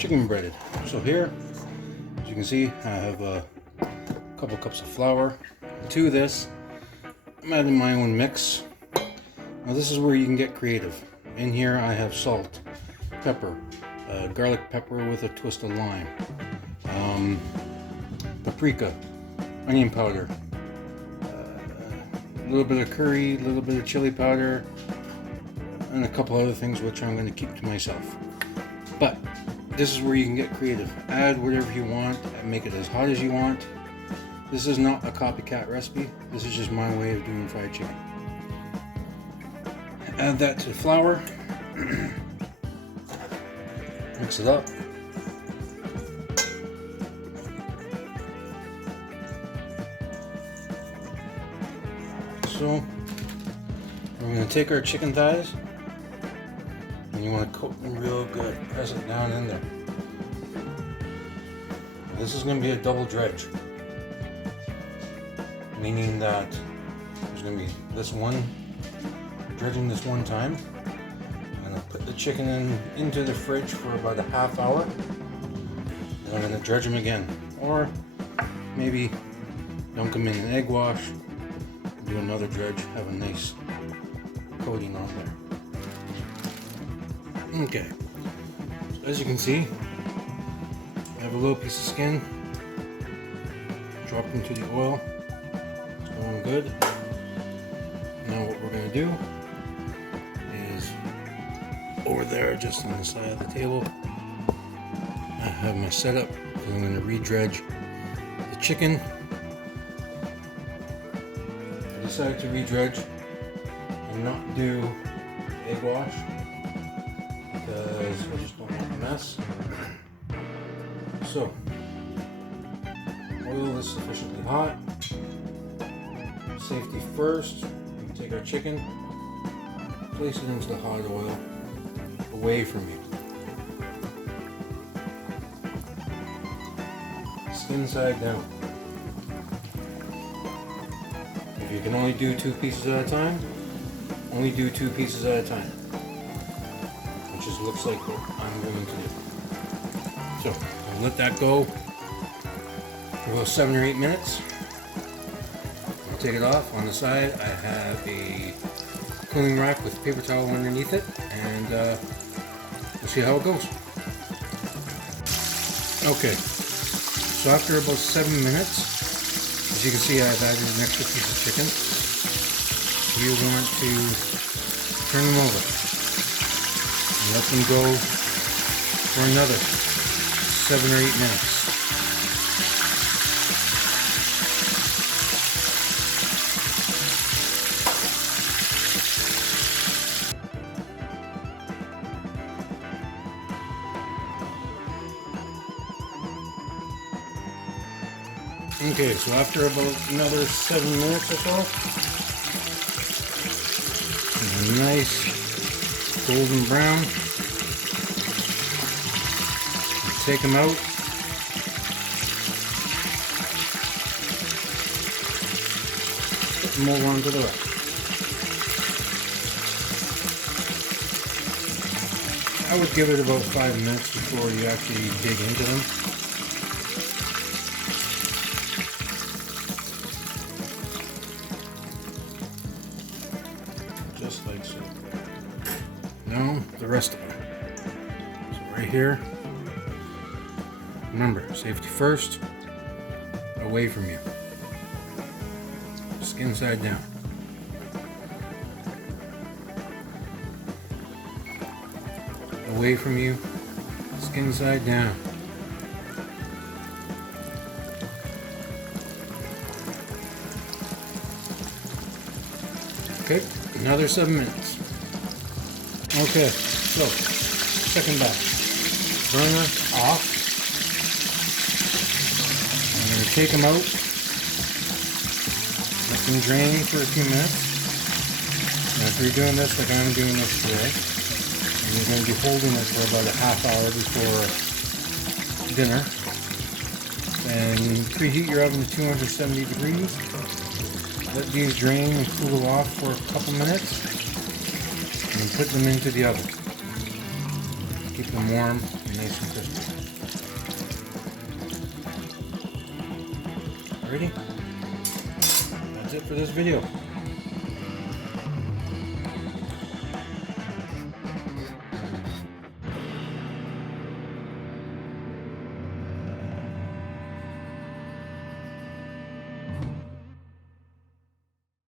chicken breaded. So here, as you can see, I have a couple cups of flour. To this, I'm adding my own mix. Now this is where you can get creative. In here I have salt, pepper, garlic pepper with a twist of lime, paprika, onion powder, a little bit of curry, a little bit of chili powder, and a couple other things which I'm going to keep to myself. But this is where you can get creative. Add whatever you want and make it as hot as you want. This is not a copycat recipe. This is just my way of doing fried chicken. Add that to the flour. Mix it up. So we're going to take our chicken thighs, and you want to coat them real good. Press it down in there. This is going to be a double dredge, meaning that there's going to be this one dredging this one time. I'm going to put the chicken into the fridge for about a half hour, and I'm going to dredge them again, or maybe dunk them in an egg wash, do another dredge, have a nice coating on there. Okay, so as you can see, I have a little piece of skin, drop it into the oil. It's going good. Now what we're going to do is, over there just on the side of the table, I have my setup because I'm going to re-dredge the chicken. I decided to re-dredge and not do egg wash because I just don't want a mess. So, oil is sufficiently hot. Safety first. We take our chicken, place it into the hot oil, away from you. Skin side down. If you can only do 2 pieces at a time, only do 2 pieces at a time. Which just looks like what I'm going to do. So, I'll let that go for about 7 or 8 minutes. I'll take it off. On the side, I have a cooling rack with paper towel underneath it, and we'll see how it goes. Okay, so after about 7 minutes, as you can see, I've added an extra piece of chicken. You want to turn them over and let them go for another 7 or 8 minutes. Okay, so after about another 7 minutes or so, nice golden brown. Take them out. Put them over onto the rack. I would give it about 5 minutes before you actually dig into them. Just like so. Now the rest of them. So right here. Remember, safety first. Away from you. Skin side down. Away from you. Skin side down. Okay, another 7 minutes. Okay, so second batch. Burner off. I'm going to take them out. Let them drain for a few minutes. Now if you're doing this like I'm doing this today, and you're going to be holding it for about a half hour before dinner, and preheat your oven to 270 degrees. Let these drain and cool off for a couple minutes, and put them into the oven. Keep them warm nice and crispy. Ready? That's it for this video.